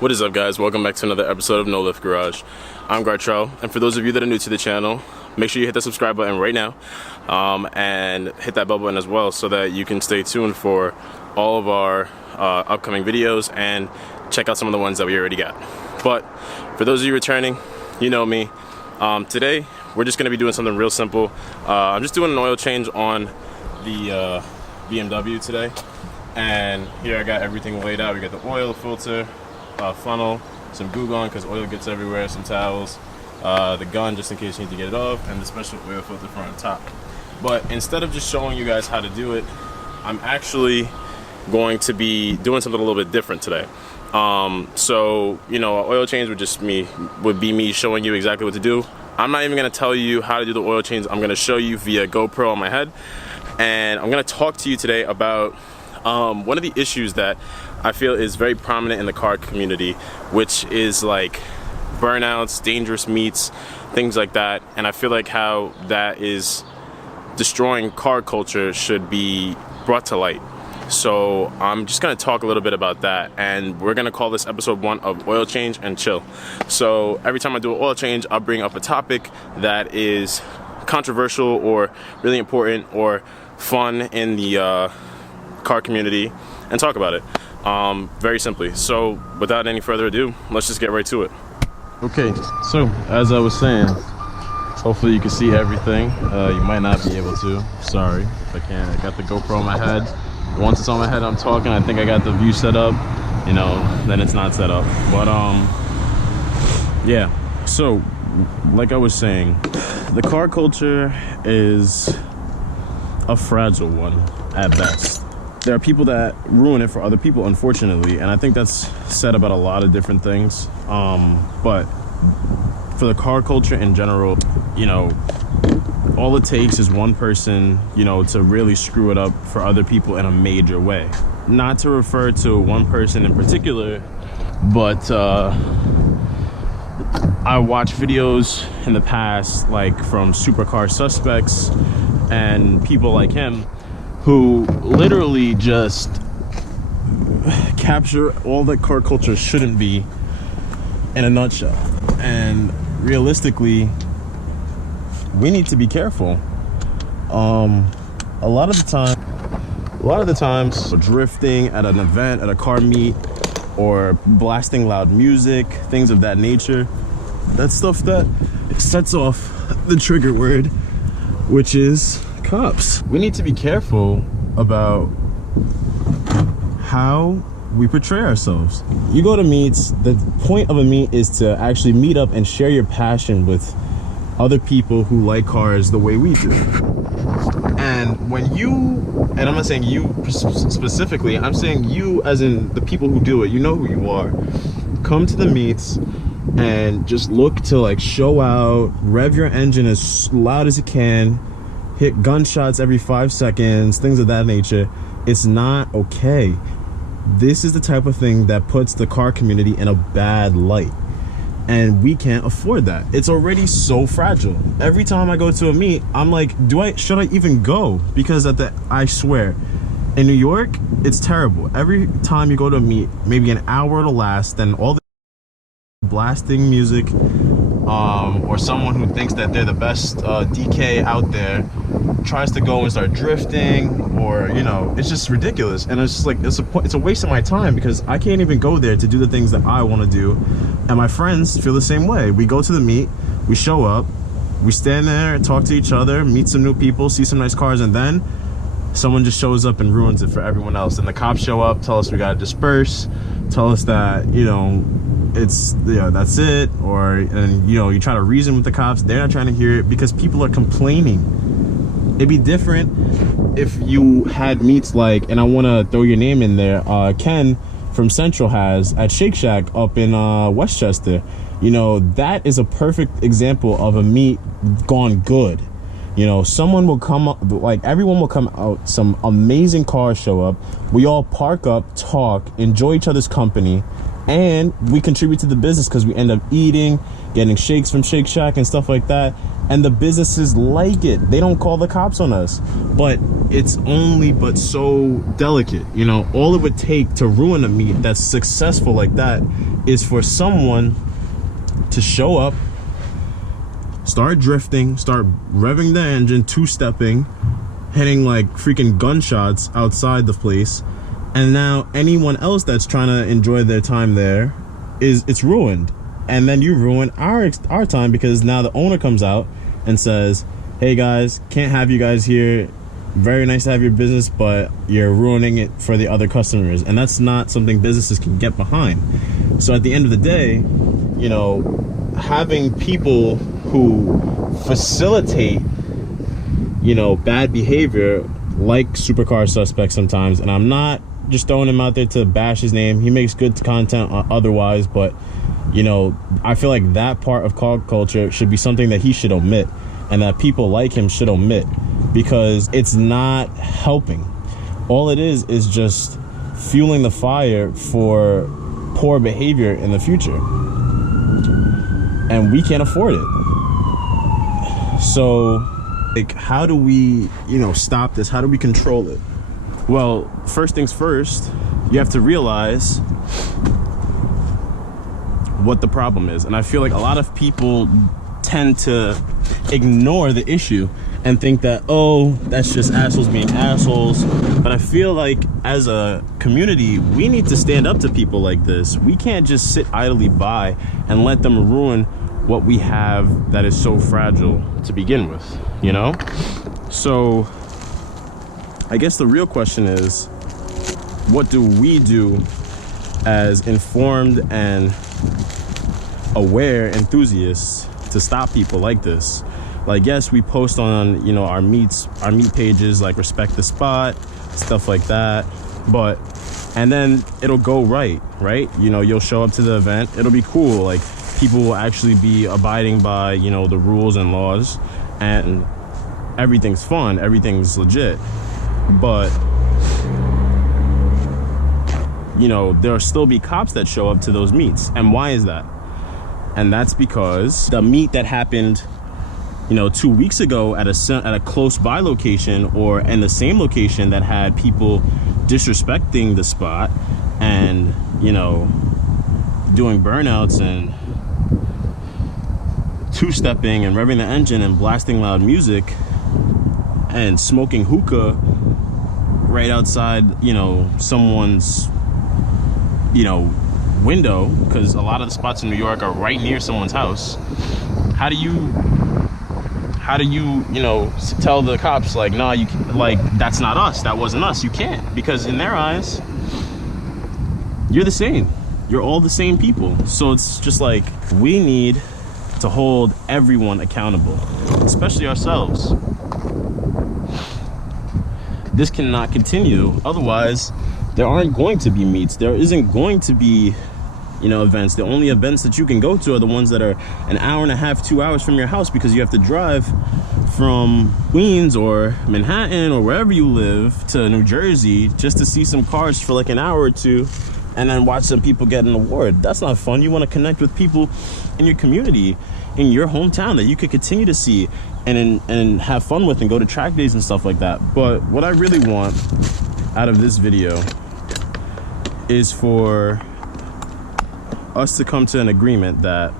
What is up, guys? Welcome back to another episode of No Lift Garage. I'm Gartrell, and for those of you that are new to the channel, make sure you hit the subscribe button right now and hit that bell button as well so that you can stay tuned for all of our upcoming videos and check out some of the ones that we already got. But for those of you returning, you know me. Today, we're just going to be doing something real simple. I'm just doing an oil change on the BMW today. And here I got everything laid out. We got the oil, the filter, funnel, some glue gun because oil gets everywhere, some towels, the gun just in case you need to get it off, and the special oil filter front and top. But instead of just showing you guys how to do it, I'm actually going to be doing something a little bit different today. So, you know, an oil change would be me showing you exactly what to do. I'm not even going to tell you how to do the oil change. I'm going to show you via GoPro on my head, and I'm going to talk to you today about one of the issues that I feel is very prominent in the car community, which is like burnouts, dangerous meets, things like that. And I feel like how that is destroying car culture should be brought to light. So I'm just going to talk a little bit about that, and we're going to call this episode 1 of Oil Change and Chill. So every time I do an oil change, I'll bring up a topic that is controversial or really important or fun in the car community and talk about it very simply. So without any further ado, let's just get right to it. Okay, so as I was saying, hopefully you can see everything. You might not be able to, sorry if I can't. I got the GoPro on my head. Once it's on my head, I'm talking. I think I got the view set up, you know, then it's not set up. But yeah, so like I was saying, the car culture is a fragile one at best. There are people that ruin it for other people, unfortunately, and I think that's said about a lot of different things. But for the car culture in general, you know, all it takes is one person, you know, to really screw it up for other people in a major way. Not to refer to one person in particular, but I watched videos in the past, like from supercar suspects and people like him, who literally just capture all that car culture shouldn't be in a nutshell. And realistically, we need to be careful. A lot of the times drifting at an event, at a car meet, or blasting loud music, things of that nature, that's stuff that sets off the trigger word, which is cops. We need to be careful about how we portray ourselves. You go to meets, the point of a meet is to actually meet up and share your passion with other people who like cars the way we do. And when you, and I'm not saying you specifically, I'm saying you as in the people who do it, you know who you are. Come to the meets and just look to like show out, rev your engine as loud as you can, hit gunshots every 5 seconds, things of that nature. It's not okay. This is the type of thing that puts the car community in a bad light, and we can't afford that. It's already so fragile. Every time I go to a meet, I'm like, should I even go? Because I swear, in New York, it's terrible. Every time you go to a meet, maybe an hour to last, then all the blasting music, or someone who thinks that they're the best DK out there tries to go and start drifting, or you know, it's just ridiculous. And it's just like it's a waste of my time, because I can't even go there to do the things that I want to do, and my friends feel the same way. We go to the meet, we show up, we stand there, talk to each other, meet some new people, see some nice cars, and then someone just shows up and ruins it for everyone else. And the cops show up, tell us we gotta disperse, tell us that, you know, it's, you know, that's it, and you know, you try to reason with the cops, they're not trying to hear it because people are complaining. It'd be different if you had meets like, and I want to throw your name in there, Ken from Central has at Shake Shack up in Westchester. You know, that is a perfect example of a meet gone good. You know, someone will come up, like everyone will come out, some amazing cars show up, we all park up, talk, enjoy each other's company, and we contribute to the business because we end up eating, getting shakes from Shake Shack and stuff like that, and the businesses like it. They don't call the cops on us. But it's only but so delicate. You know, all it would take to ruin a meet that's successful like that is for someone to show up, start drifting, start revving the engine, two-stepping, hitting like freaking gunshots outside the place, and now anyone else that's trying to enjoy their time there it's ruined. And then you ruin our time, because now the owner comes out and says, hey guys, can't have you guys here, very nice to have your business, but you're ruining it for the other customers. And that's not something businesses can get behind. So at the end of the day, you know, having people who facilitate, you know, bad behavior, like Supercar Suspect sometimes, and I'm not just throwing him out there to bash his name, he makes good content otherwise, but you know, I feel like that part of car culture should be something that he should omit, and that people like him should omit, because it's not helping. All it is just fueling the fire for poor behavior in the future, and we can't afford it. So like, how do we, you know, stop this? How do we control it? Well, first things first, you have to realize what the problem is. And I feel like a lot of people tend to ignore the issue and think that, oh, that's just assholes being assholes. But I feel like as a community, we need to stand up to people like this. We can't just sit idly by and let them ruin what we have that is so fragile to begin with, you know? So I guess the real question is, what do we do as informed and aware enthusiasts to stop people like this? Like, yes, we post on, you know, our meet pages, like Respect the Spot, stuff like that, but and then it'll go right? You know, you'll show up to the event, it'll be cool, like people will actually be abiding by, you know, the rules and laws, and everything's fun, everything's legit. But you know, there'll still be cops that show up to those meets. And why is that? And that's because the meet that happened, you know, 2 weeks ago at a close by location, or in the same location that had people disrespecting the spot and, you know, doing burnouts and two-stepping and revving the engine and blasting loud music and smoking hookah right outside, you know, someone's, you know, window, because a lot of the spots in New York are right near someone's house. How do you you know, tell the cops like, nah, you like, that's not us, that wasn't us? You can't, because in their eyes you're the same, you're all the same people. So it's just like, we need to hold everyone accountable, especially ourselves. This cannot continue, otherwise there aren't going to be meets, there isn't going to be, you know, events. The only events that you can go to are the ones that are an hour and a half, 2 hours from your house, because you have to drive from Queens or Manhattan or wherever you live to New Jersey just to see some cars for like an hour or two and then watch some people get an award. That's not fun. You want to connect with people in your community, in your hometown, that you could continue to see and have fun with and go to track days and stuff like that. But what I really want out of this video is for us to come to an agreement that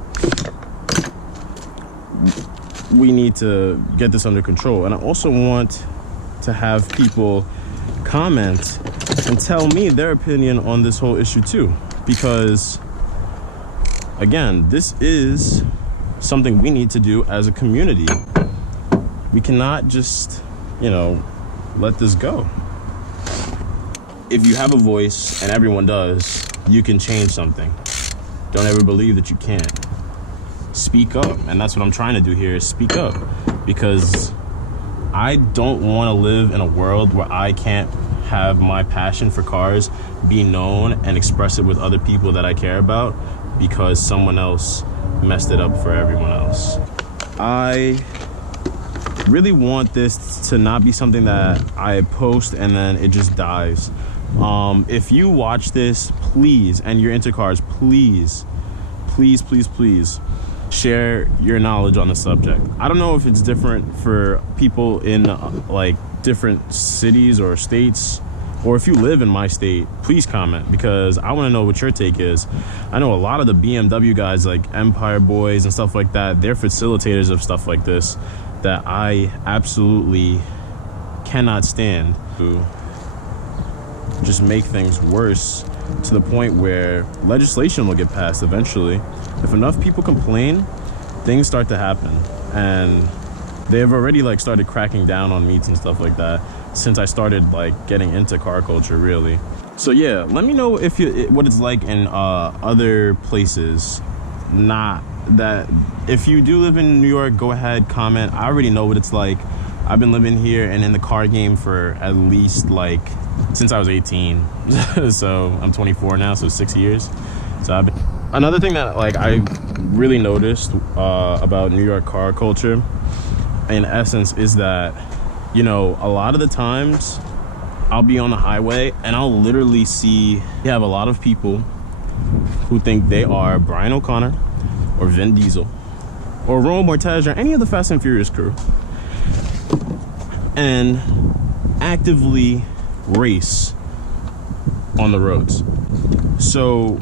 we need to get this under control. And I also want to have people comment and tell me their opinion on this whole issue too, because again, this is something we need to do as a community. We cannot just, you know, let this go. If you have a voice, and everyone does, you can change something. Don't ever believe that you can't. Speak up, and that's what I'm trying to do here, is speak up, because I don't want to live in a world where I can't have my passion for cars be known and express it with other people that I care about because someone else messed it up for everyone else. I really want this to not be something that I post and then it just dies. If you watch this, please, and you're into cars, please share your knowledge on the subject. I don't know if it's different for people in like different cities or states, or if you live in my state, please comment, because I want to know what your take is. I know a lot of the BMW guys, like Empire Boys and stuff like that, they're facilitators of stuff like this that I absolutely cannot stand, to just make things worse, to the point where legislation will get passed eventually. If enough people complain, things start to happen. And they've already like started cracking down on meats and stuff like that since I started like getting into car culture, really. So yeah, let me know if what it's like in other places. Not that, if you do live in New York, go ahead, comment. I already know what it's like. I've been living here and in the car game for at least like since I was 18. So I'm 24 now, so 6 years. So I've been... Another thing that like I really noticed about New York car culture, in essence, is that, you know, a lot of the times I'll be on the highway and I'll literally see, you have a lot of people who think they are Brian O'Connor or Vin Diesel or Rome Mortez or any of the Fast and Furious crew, and actively race on the roads. So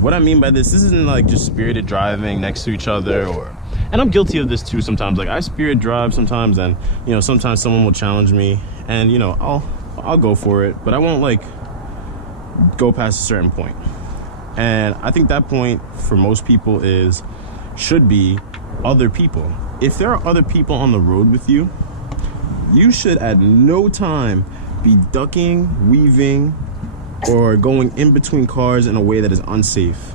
what I mean by this isn't like just spirited driving next to each other, or, and I'm guilty of this too sometimes. Like I spirit drive sometimes, and you know, sometimes someone will challenge me and you know, I'll go for it, but I won't like go past a certain point. And I think that point for most people should be other people. If there are other people on the road with you, you should at no time be ducking, weaving, or going in between cars in a way that is unsafe.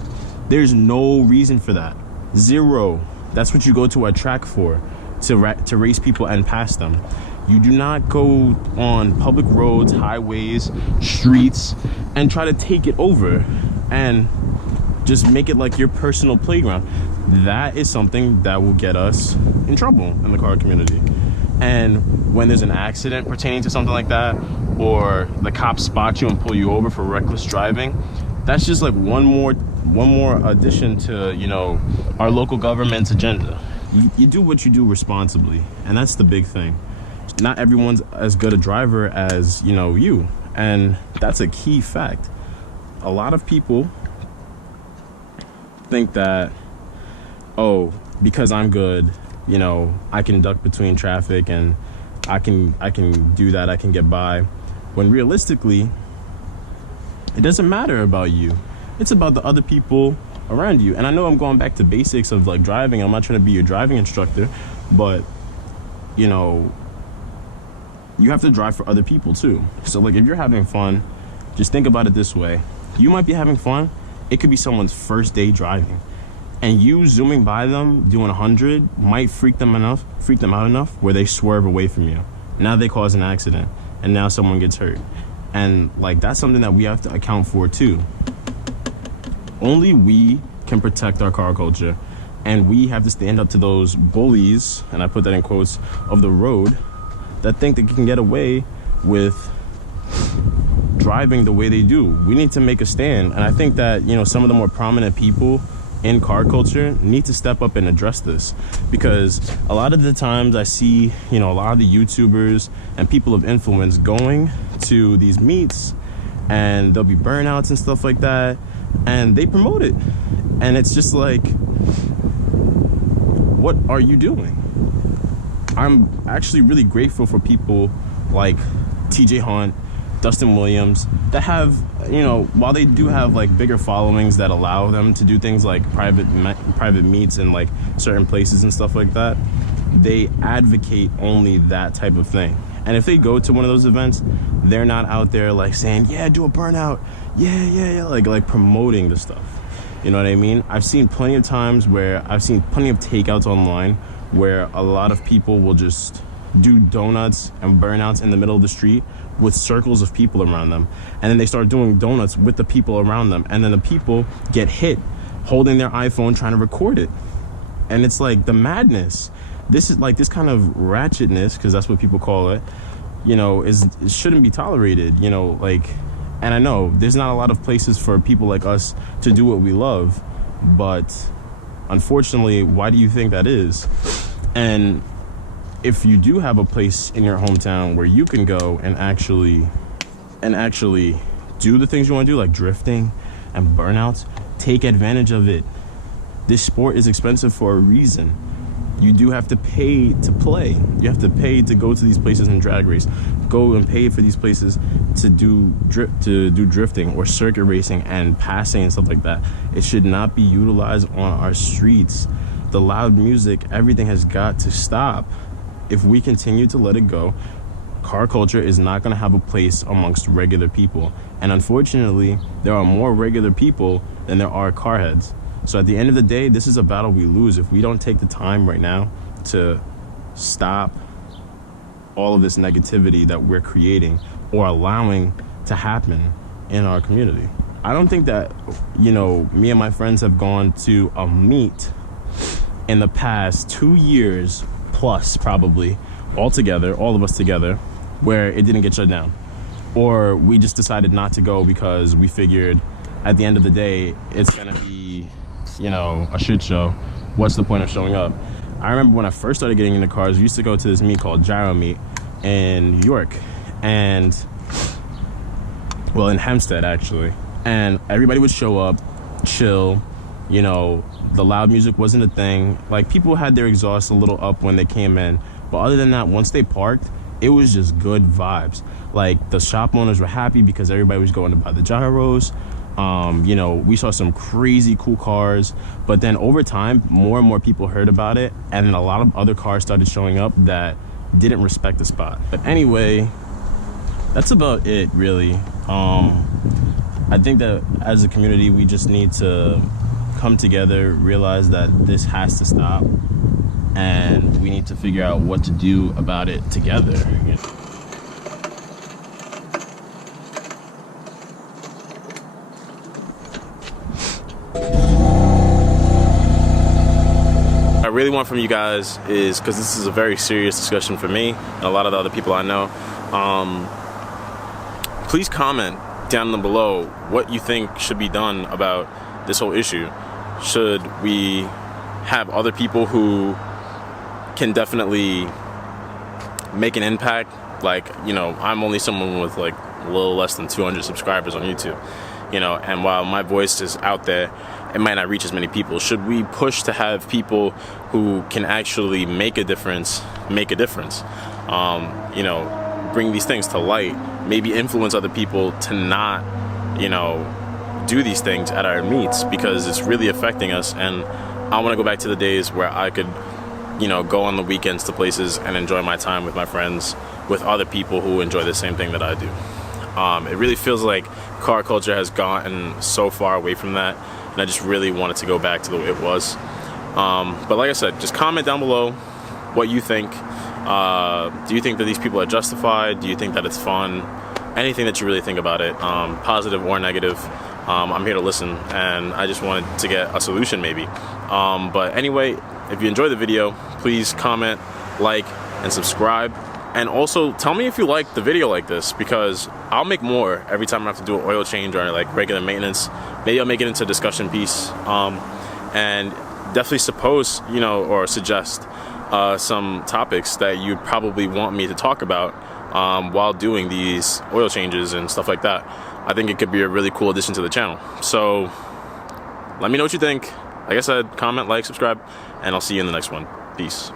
There's no reason for that. Zero. That's what you go to a track for, to race people and pass them. You do not go on public roads, highways, streets, and try to take it over and just make it like your personal playground. That is something that will get us in trouble in the car community. And when there's an accident pertaining to something like that, or the cops spot you and pull you over for reckless driving, that's just like one more addition to, you know, our local government's agenda. You do what you do responsibly, and that's the big thing. Not everyone's as good a driver as, you know, you, and that's a key fact. A lot of people think that, oh, because I'm good, you know, I can duck between traffic and I can do that, I can get by. When realistically, it doesn't matter about you. It's about the other people around you. And I know I'm going back to basics of like driving. I'm not trying to be your driving instructor, but you know, you have to drive for other people too. So like if you're having fun, just think about it this way. You might be having fun. It could be someone's first day driving, and you zooming by them doing 100 might freak them out enough where they swerve away from you. Now they cause an accident, and now someone gets hurt. And like that's something that we have to account for too. Only we can protect our car culture, and we have to stand up to those bullies, and I put that in quotes, of the road that think they can get away with driving the way they do. We need to make a stand, and I think that, you know, some of the more prominent people in car culture need to step up and address this, because a lot of the times I see, you know, a lot of the YouTubers and people of influence going to these meets, and there'll be burnouts and stuff like that, and they promote it, and it's just like, what are you doing? I'm actually really grateful for people like TJ Hunt, Dustin Williams, that have, you know, while they do have like bigger followings that allow them to do things like private meets and like certain places and stuff like that, they advocate only that type of thing. And if they go to one of those events, they're not out there like saying, yeah, do a burnout, yeah, like promoting the stuff. You know what I mean? I've seen plenty of times where I've seen plenty of takeouts online where a lot of people will just do donuts and burnouts in the middle of the street with circles of people around them, and then they start doing donuts with the people around them, and then the people get hit holding their iPhone trying to record it. And it's like the madness. this is like this kind of ratchetness, because that's what people call it, you know, it shouldn't be tolerated, you know, like. And I know there's not a lot of places for people like us to do what we love, but unfortunately, why do you think that is? And if you do have a place in your hometown where you can go and actually do the things you want to do, like drifting and burnouts, take advantage of it. This sport is expensive for a reason. You do have to pay to play. You have to pay to go to these places and drag race. Go and pay for these places to do drifting or circuit racing and passing and stuff like that. It should not be utilized on our streets. The loud music, everything has got to stop. If we continue to let it go, car culture is not going to have a place amongst regular people. And unfortunately, there are more regular people than there are car heads. So at the end of the day, this is a battle we lose if we don't take the time right now to stop all of this negativity that we're creating or allowing to happen in our community. I don't think that, you know, me and my friends have gone to a meet in the past 2 years plus, probably, all together, all of us together, where it didn't get shut down. Or we just decided not to go because we figured at the end of the day, it's gonna be, you know, a shit show. What's the point of showing up? I remember when I first started getting into cars, we used to go to this meet called Gyro Meet in New York, and well, in Hempstead actually, and everybody would show up, chill, you know, the loud music wasn't a thing. Like, people had their exhaust a little up when they came in, but other than that, once they parked, it was just good vibes. Like, the shop owners were happy because everybody was going to buy the gyros. You know, we saw some crazy cool cars, but then over time, more and more people heard about it, and then a lot of other cars started showing up that didn't respect the spot. But anyway, that's about it, really. I think that as a community, we just need to come together, realize that this has to stop, and we need to figure out what to do about it together, you know? I really want from you guys is, because this is a very serious discussion for me and a lot of the other people I know, please comment down below what you think should be done about this whole issue. Should we have other people who can definitely make an impact? Like, you know, I'm only someone with like a little less than 200 subscribers on YouTube, you know, and while my voice is out there, it might not reach as many people. Should we push to have people who can actually make a difference, you know, bring these things to light, maybe influence other people to not, you know, do these things at our meets, because it's really affecting us. And I want to go back to the days where I could, you know, go on the weekends to places and enjoy my time with my friends, with other people who enjoy the same thing that I do. It really feels like car culture has gotten so far away from that, and I just really want it to go back to the way it was. But like I said, just comment down below what you think. Do you think that these people are justified? Do you think that it's fun? Anything that you really think about it, positive or negative. I'm here to listen, and I just wanted to get a solution maybe. But anyway, if you enjoyed the video, please comment, like, and subscribe. And also tell me if you like the video like this, because I'll make more every time I have to do an oil change or like regular maintenance. Maybe I'll make it into a discussion piece, and definitely suppose, you know, or suggest some topics that you'd probably want me to talk about while doing these oil changes and stuff like that. I think it could be a really cool addition to the channel. So let me know what you think. Like I said, comment, like, subscribe, and I'll see you in the next one. Peace.